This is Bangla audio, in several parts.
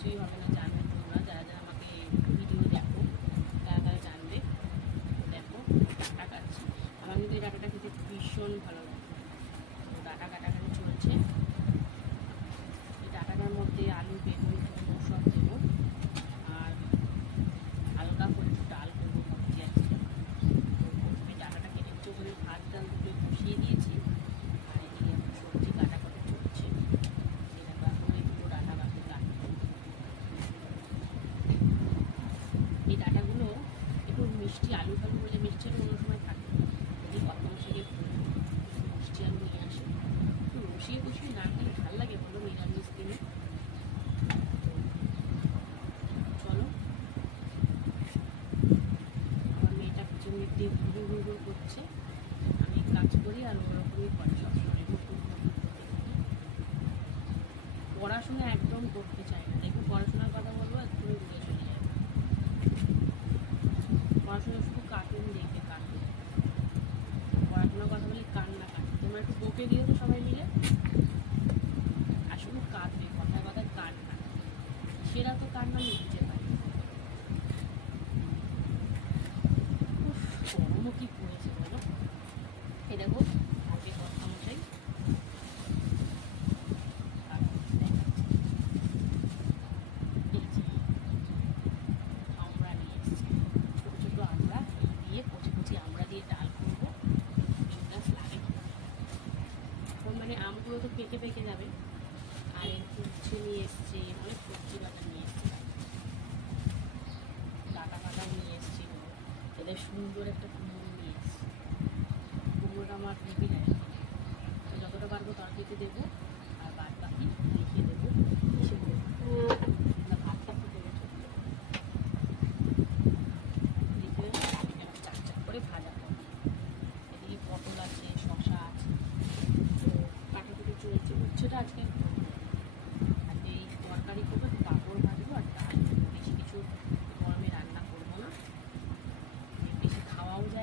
কিছুই হবে না, জানবে তোমরা যারা যারা আমাকে ভিডিও দেখো তারা তারা জানবে। দেখো ডাটা কাটছি, আমার কিন্তু এই ডাটাটা খেতে ভীষণ ভালো লাগে। তো ডাটা কাটাকাটি চলছে। এই ডাটাটার মধ্যে আলু বেগুন সব দেবো, আর হালকা করে একটু ডাল করবো ভাবছি আজকে। প্রথমে ডাটাটা কেটে একটু করে ভাত ডাল দুটো বসিয়ে দিয়েছি, আর এদিকে এখন সবজি কাটাকাটি চলছে। এরকম এখন একটু ডাটা বাকি কাটবো। এই ডাটাগুলো একটু মিষ্টি আলু ফালু বলে মিষ্টি আলু অন্য সময় থাকে, যদি কত মাসে মিষ্টি আলু নিয়ে আসে একটু রসিয়ে কষিয়ে না খেলে ভালো লাগে বলো নিরামিষ দিনে। চলো, আমার মেয়েটা পিছন দিক দিয়ে ঘুরঘুর ঘুরঘুর করছে, আমি কাজ করি আর ওরকমই করে সবসময় ঘুরঘুর ঘুরঘুর করতে থাকি। পড়াশোনা একদম করতে চায় না, দেখো পড়াশোনার কথা বলবো একটুখানি দূরে চলে যাবে। পড়াশোনা শুধু কার্টুন দেখবে, কার্টুন। পড়াশোনার কথা বলে কান্না কাটে, তোমরা একটু বকে দিও তো সবাই মিলে, আর শুধু কাঁদবে, কথায় কথায় কান্না। সেরা তো কান্না আমি বুঝে পাই। গরমও কি পড়েছে বলো। এ দেখো আগে কথা মশাই আমরা নিয়ে এসেছি ছোটো ছোটো আমরা দিয়ে কচি কচি আমরা দিয়ে ডাল করবো। গাছ লাগে এখন মানে আমগুলো তো পেকে পেকে যাবে। আর একটু উচ্ছে নিয়ে এসছে, অনেক সবজি বাটা নিয়ে এসছে, ডাটা কাটা নিয়ে এসছি, এদের সুন্দর একটা কুমড়ো নিয়ে এসছে। কুমড়োটা আমার হেভি লাগে, তো যতটা পারবো তরকারিতে দেবো, আর বাদ বাকি লিখে দেবো কিসে দেবো। ভাতটা ফুটে গেছে, লিখে চাক চাক করে ভাজা করবো। এদিকে পটল আছে, শশা আছে, তো কাটাকুটি চলছে। উচ্ছেটা আজকে আজকে এই তরকারি করবো, পাঁপড় ভাজবো আর ডাল। বেশি কিছু গরমে রান্না করবো না, বেশি খাওয়াও যায়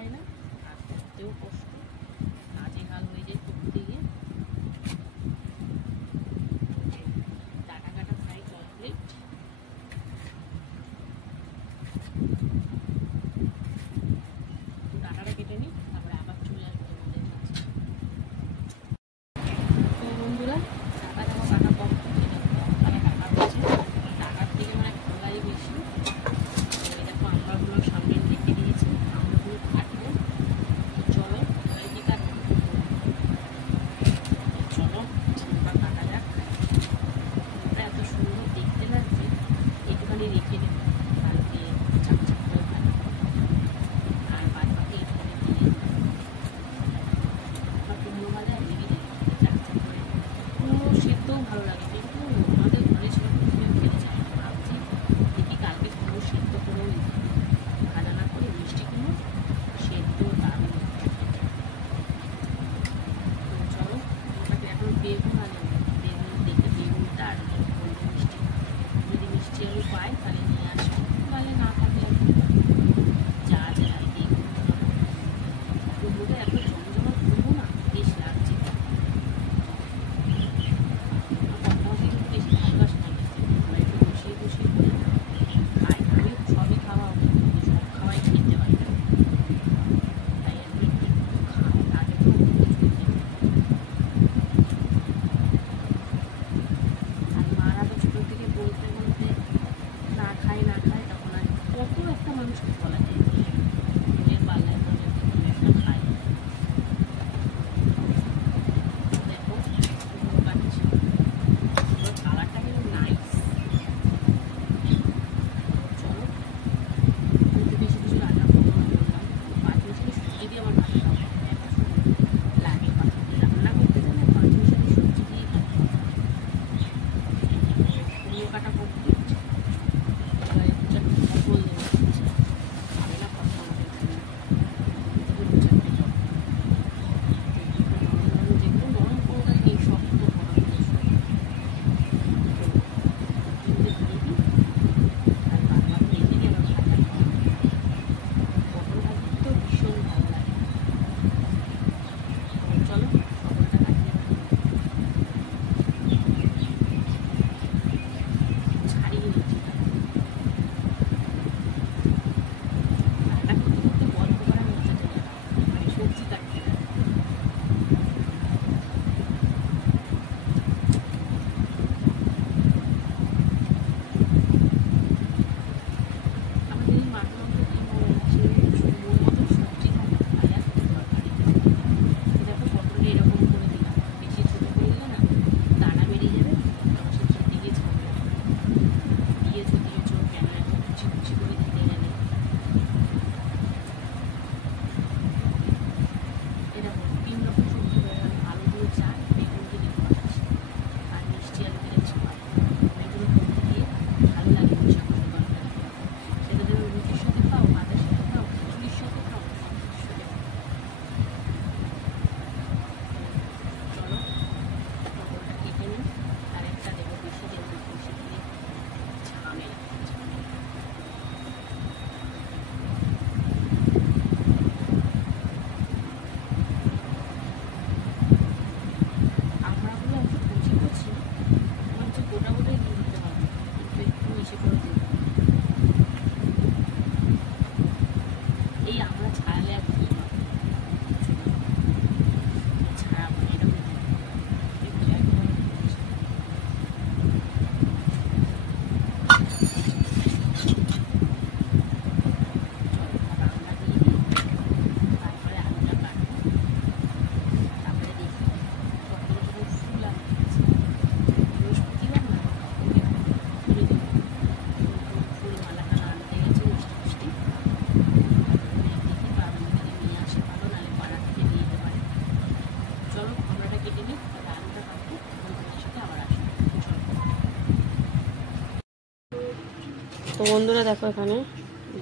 তো বন্ধুরা দেখো এখানে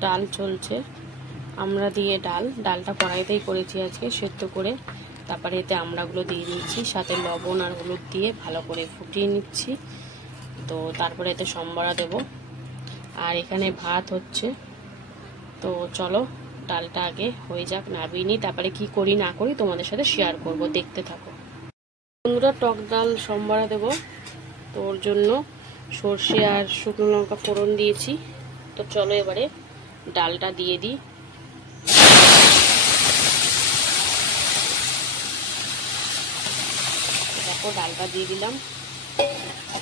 ডাল চলছে, আমরা দিয়ে ডালটা কড়াইতেই করেছি আজকে সেদ্ধ করে। তারপরে এতে আমড়াগুলো দিয়ে দিচ্ছি, সাথে লবণ আর হলুদ দিয়ে ভালো করে ফুটিয়ে নিচ্ছি। তো তারপরে এতে সম্বরা দেব, আর এখানে ভাত হচ্ছে। তো চলো ডালটা আগে হয়ে যাক, নামিয়ে নিই, তারপরে কি করি না করি তোমাদের সাথে শেয়ার করব, দেখতে থাকো বন্ধুরা। টক ডাল সম্বরা দেব, তো ওর জন্য সর্ষে আর শুকনো লঙ্কা ফোড়ন দিয়েছি। তো চলো এবারে ডালটা দিয়ে দিই। দেখো ডালটা দিয়ে দিলাম,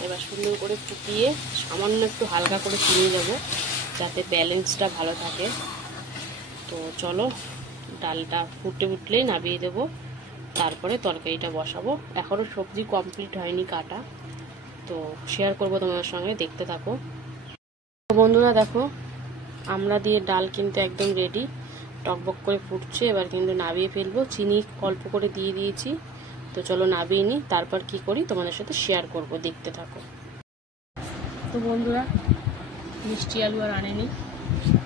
এবার সুন্দর করে ফুটিয়ে সামান্য একটু হালকা করে চিনি দেবো যাতে ব্যালেন্সটা ভালো থাকে। তো চলো ডালটা ফুটলেই নামিয়ে দেবো, তারপরে তরকারিটা বসাবো। এখনও সবজি কমপ্লিট হয়নি কাটা, তো শেয়ার করবো তোমাদের সঙ্গে, দেখতে থাকো বন্ধুরা। দেখো আমরা দিয়ে ডাল কিন্তু একদম রেডি, টকবক করে ফুটছে, এবার কিন্তু নামিয়ে ফেলবো। চিনি অল্প করে দিয়ে দিয়েছি। তো চলো নামিয়ে নিই, তারপর কি করি তোমাদের সাথে শেয়ার করব, দেখতে থাকো। তো বন্ধুরা মিষ্টি আলু আর আনেনি,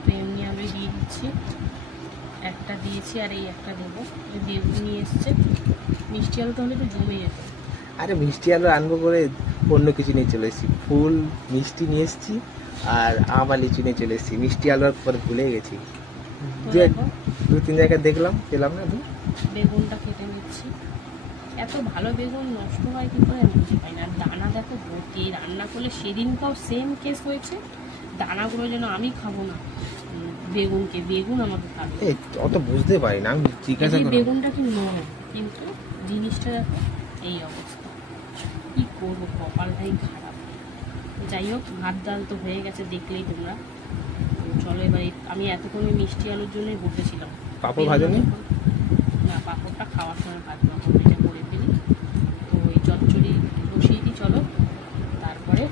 তো এমনি আমি দিয়ে দিচ্ছি, একটা দিয়েছি আর এই একটা দেবো। বেগুন নিয়ে এসছে, মিষ্টি আলু তাহলে একটু জমে যেত। আরে মিষ্টি আলু আনবো করে অন্য কিছু নিয়ে চলে এসেছি, ফুল মিষ্টি নিয়ে এসেছি আর আম আর লিচু নিয়ে চলে এসেছি। মিষ্টি আলু আর পরে ভুলে গেছি, দু তিন জায়গায় দেখলাম, পেলাম না। বেগুনটা কেটে নিচ্ছি, এত ভালো বেগুন নষ্ট হয় কি করে আমি বুঝতে পাই না। দানা দেখো ভর্তি, রান্না করলে সেদিনকাও সেম কেস হয়েছে, দানাগুলো যেন আমি খাবো না, বেগুন আমাকে খাবে। অত বুঝতে পারি না, আমি জিজ্ঞাসা করি বেগুনটা কি নয়, কিন্তু জিনিসটা দেখো এই অবস্থা, কি করবো, কপালটাই খারাপ। যাই হোক ভাত ডাল তো হয়ে গেছে, দেখলেই তোমরা। চলো এবার আমি এতক্ষণ মিষ্টি আলুর জন্যই বসেছিলাম। পাপড় ভাজনি না, পাপড়টা খাওয়ার সময় ভাজবো, এটা করে ফেলি। তো এই চচ্চড়ি বসিয়ে দিই চলো, তারপরে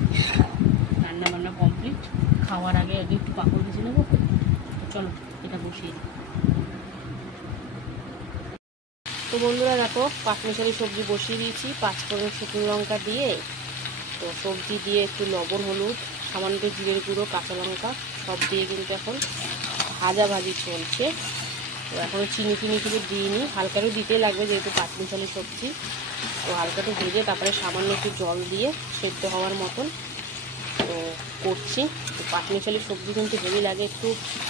রান্না বান্না কমপ্লিট, খাওয়ার আগে একটু পাপড় ভেজে নেবো। তো চলো এটা বসিয়ে দিই। তো বন্ধুরা দেখো পাঁচমিশালি সবজি বসিয়ে দিয়েছি, 5 ফোড়ন শুকনো লঙ্কা দিয়ে। তো সবজি দিয়ে একটু লবণ হলুদ সামান্য জিরের গুঁড়ো কাঁচা লঙ্কা সব দিয়ে কিন্তু এখন ভাজাভাজি চলছে। তো এখনও চিনি কিছু দিইনি, হালকারও দিতে লাগবে যেহেতু পাঁচমিশালি সবজি। তো হালকাটা ভেজে তারপরে সামান্য একটু জল দিয়ে সেদ্ধ হওয়ার মতন তো করছি। তো পাঁচমিশালি সবজি কিন্তু হেভি লাগে, একটু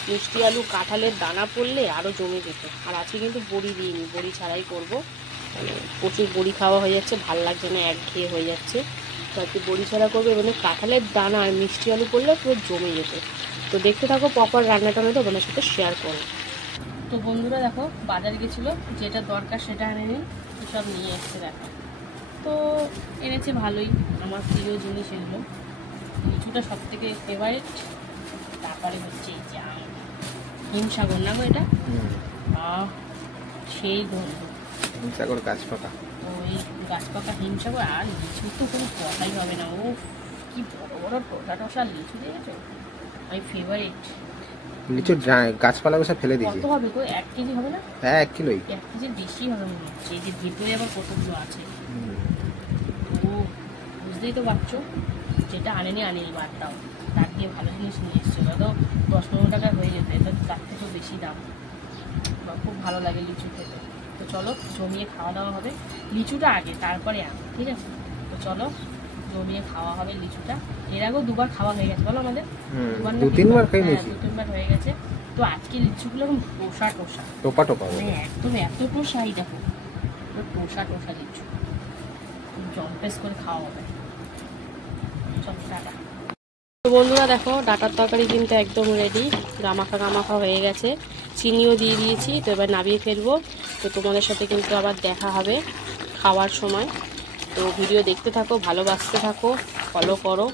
মিষ্টি আলু কাঁঠালের দানা পড়লে আরও জমে যেত। আর আজকে কিন্তু বড়ি দিইনি, বড়ি ছাড়াই করবো। প্রচুর বড়ি খাওয়া হয়ে যাচ্ছে, ভাল লাগছে না, একঘেয়ে হয়ে যাচ্ছে। তো আজকে বড়ি ছাড়া করবো, মানে কাঁঠালের দানা আর মিষ্টি আলু পড়লে পুরো জমে যেত। তো দেখতে থাকো প্রপার রান্নাটা তো তোমাদের সাথে শেয়ার করো। তো বন্ধুরা দেখো বাজার গেছিলো, যেটা দরকার সেটা এনেনি, সব নিয়ে এসছে দেখো। তো এনেছে ভালোই, আমার প্রিয় জিনিস এগুলো। লিচুটা সব থেকে ফেভারিট, তারপরে হচ্ছে এই যে হিমসাগর না গো এটা, সেই গন্ধ হিমসাগর গাছ পাকা, ওই গাছ পাকা হিমসাগর। আর লিচু তো কোনো কথাই হবে না, ও কি বড় বড় টোসা লিচু দিয়েছো, আমি ফেভারিট। লিচুর গাছপালা সব ফেলে দিয়েছি। কত হবে গো, 1 কেজি হবে না? হ্যাঁ 1 কিলোই, 1 কেজির বেশি হবে মনে হচ্ছে। এই যে ভিতরে আবার কতগুলো আছে, ও বুঝতেই তো পারছো। যেটা আনেনি বারটাও, তার দিয়ে ভালো জিনিস নিয়ে এসছে, তো 10-15 টাকা হয়ে যেত, এটা তার থেকেও বেশি দাম। খুব ভালো লাগে লিচু খেতে। তো চলো জমিয়ে খাওয়া দাওয়া হবে, লিচুটা আগে তারপরে আম, ঠিক আছে? তো চলো জমিয়ে খাওয়া হবে লিচুটা। এর আগেও 2বার খাওয়া হয়ে গেছে বলো আমাদের, 2-3বার হয়ে গেছে। তো আজকে লিচুগুলো একদম টোপা মানে একদম এত টোসাই, দেখো টোসা লিচু, জম্পেস করে খাওয়া হবে। চলো টাটা। তো বন্ধুরা দেখো ডাটার তরকারি কিন্তু একদম রেডি, গামাখা হয়ে গেছে, চিনিও দিয়ে দিয়েছি। তো এবার নামিয়ে ফেলবো। তো তোমাদের সাথে কিন্তু আবার দেখা হবে খাওয়ার সময়। তো ভিডিও দেখতে থাকো, ভালোবাসতে থাকো, ফলো করো।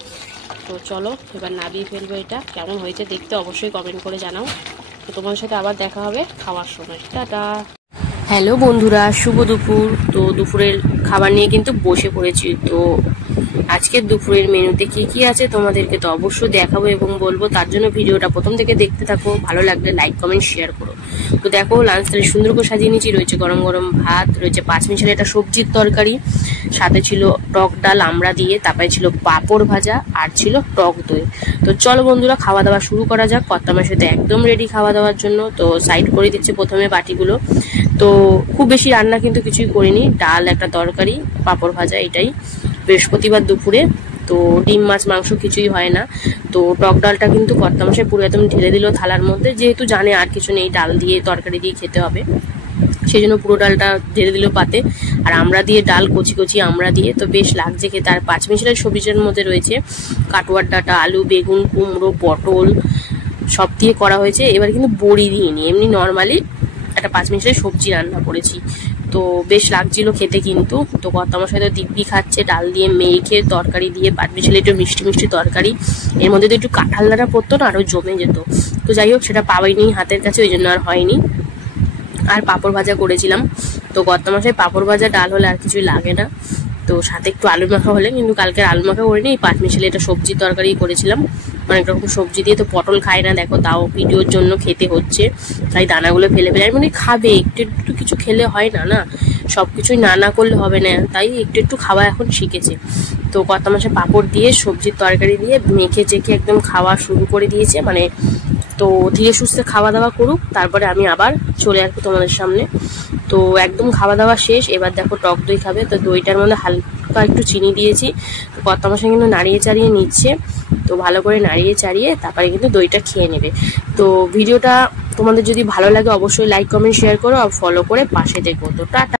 তো চলো এবার নামিয়ে ফেলবো। এটা কেমন হয়েছে দেখতে অবশ্যই কমেন্ট করে জানাও। তো তোমাদের সাথে আবার দেখা হবে খাওয়ার সময়। টাটা। হ্যালো বন্ধুরা, শুভ দুপুর। তো দুপুরের খাবার নিয়ে কিন্তু বসে পড়েছি। তো আজকের দুপুরের মেনুতে কি কি আছে তোমাদেরকে তো অবশ্যই দেখাবো এবং বলবো, তার জন্য ভিডিওটা প্রথম থেকে দেখতে থাকো। ভালো লাগলে লাইক কমেন্ট শেয়ার করো। তো দেখো লাঞ্চ থালি সুন্দর করে সাজিয়ে নিয়েছি। রয়েছে গরম গরম ভাত, রয়েছে 5 মিশালি একটা সবজির তরকারি, সাথে ছিল টক ডাল আমড়া দিয়ে, তারপরে ছিল পাঁপড় ভাজা আর ছিল টক দই। তো চলো বন্ধুরা খাওয়া দাওয়া শুরু করা যাক। কর্তা মাসে তো একদম রেডি খাওয়া দাওয়ার জন্য। তো সাইড করে দিচ্ছে প্রথমে বাটিগুলো। তো খুব বেশি রান্না কিন্তু কিছুই করিনি, ডাল একটা তরকারি পাঁপড় ভাজা, এটাই বৃহস্পতিবার দুপুরে। তো ডিম মাছ মাংস কিছুই হয় না। তো টক ডালটা কিন্তু কর্তা মশাই পুরো একদম ঢেলে দিল থালার মধ্যে, যেহেতু জানে আর কিছু নেই, ডাল দিয়ে তরকারি দিয়ে খেতে হবে, সেই জন্য পুরো ডালটা ঢেলে দিল পাতে। আর আমড়া দিয়ে ডাল, কচি কচি আমড়া দিয়ে, তো বেশ লাগছে খেতে। আর 5 মিশালি সবজির মধ্যে রয়েছে কাটোয়ার ডাঁটা, আলু, বেগুন, কুমড়ো, পটল সব দিয়ে করা হয়েছে। এবার কিন্তু বড়ি দিইনি, এমনি নর্মালি একটা 5 মিশালি সবজি রান্না করেছি। তো বেশ লাগছিল খেতে কিন্তু। তো কর্তা মশাই তো দিব্যি খাচ্ছে ডাল দিয়ে মেখে, তরকারি দিয়ে 5 মিশালি একটু মিষ্টি মিষ্টি তরকারি, এর মধ্যে তো একটু কাঁঠাল দাঁড়া পড়তো না, আরো জমে যেত। তো যাই হোক সেটা পাওয়াইনি হাতের কাছে, ওই জন্য আর হয়নি। আর পাঁপড় ভাজা করেছিলাম। তো কর্তা মশাই পাঁপড় ভাজা ডাল হলে আর কিছুই লাগে না, তো সাথে একটু আলু মাখা হলে, কিন্তু কালকে আলু মাখা করিনি, 5 মিশালি এটা সবজি তরকারি করেছিলাম, অনেক রকম সবজি দিয়ে। তো পটল খায় না দেখো, তাও ভিডিওর জন্য খেতে হচ্ছে, তাই দানাগুলো ফেলে ফেলে। আর মানে খাবে একটু একটু কিছু খেলে হয় না, না সবকিছুই না করলে হবে না, তাই একটু একটু খাওয়া এখন শিখেছে। তো কর্তা মশাই পাঁপড় দিয়ে সবজির তরকারি দিয়ে মেখে চেখে একদম খাওয়া শুরু করে দিয়েছে। মানে তো ধীরে সুস্থে খাওয়া দাওয়া করুক, তারপরে আমি আবার চলে আসবো তোমাদের সামনে। তো একদম খাওয়া দাওয়া শেষ, এবার দেখো টক দই খাবে। তো দইটার মধ্যে হালকা একটু চিনি দিয়েছি। তো কর্তা মশাই কিন্তু নাড়িয়ে চাড়িয়ে নিচ্ছে, তো ভালো করে নাড়িয়ে চাড়িয়ে তারপরে কিন্তু দইটা খেয়ে নেবে। তো ভিডিওটা তোমাদের যদি ভালো লাগে অবশ্যই লাইক কমেন্ট শেয়ার করো আর ফলো করে পাশে দেখো। তো টাটা।